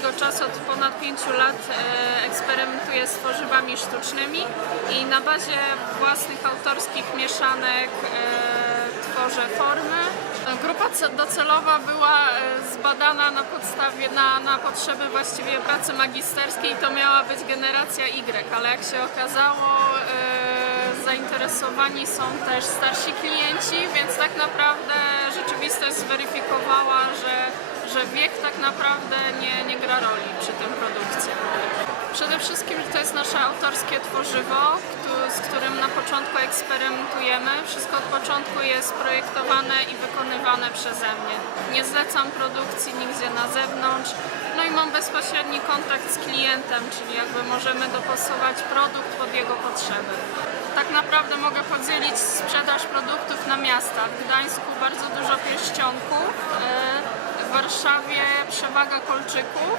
długiego czasu, od ponad 5 lat e, eksperymentuję z tworzywami sztucznymi i na bazie własnych autorskich mieszanek e, tworzę formy. Grupa ce- docelowa była e, zbadana na podstawie, na, na potrzeby właściwie pracy magisterskiej, to miała być generacja Y, ale jak się okazało, zainteresowani są też starsi klienci, więc tak naprawdę rzeczywistość zweryfikowała, że, że wiek tak naprawdę nie, nie gra roli przy tym produkcji. Przede wszystkim że to jest nasze autorskie tworzywo, z którym na początku eksperymentujemy. Wszystko od początku jest projektowane i wykonywane przeze mnie. Nie zlecam produkcji nigdzie na zewnątrz. No i mam bezpośredni kontakt z klientem, czyli jakby możemy dopasować produkt pod jego potrzeby. Tak naprawdę mogę podzielić sprzedaż produktów na miasta. W Gdańsku bardzo dużo pierścionków, e, w Warszawie przewaga kolczyków.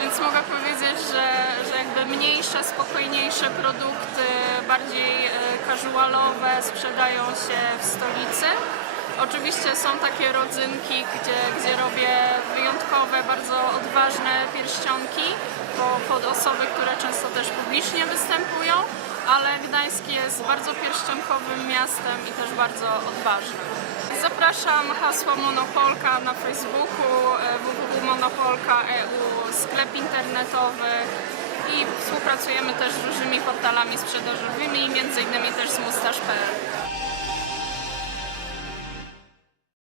Więc mogę powiedzieć, że, że jakby mniejsze, spokojniejsze produkty, bardziej e, casualowe sprzedają się w stolicy. Oczywiście są takie rodzynki, gdzie, gdzie robię wyjątkowe, bardzo odważne pierścionki po- pod osoby, które często też publicznie występują, ale Gdańsk jest bardzo pierścionkowym miastem i też bardzo odważnym. Zapraszam hasło Monopolka na Facebooku e, www.monopolka.eu, sklep internetowy i współpracujemy też z różnymi portalami sprzedażowymi, między innymi też z mustaż.pl.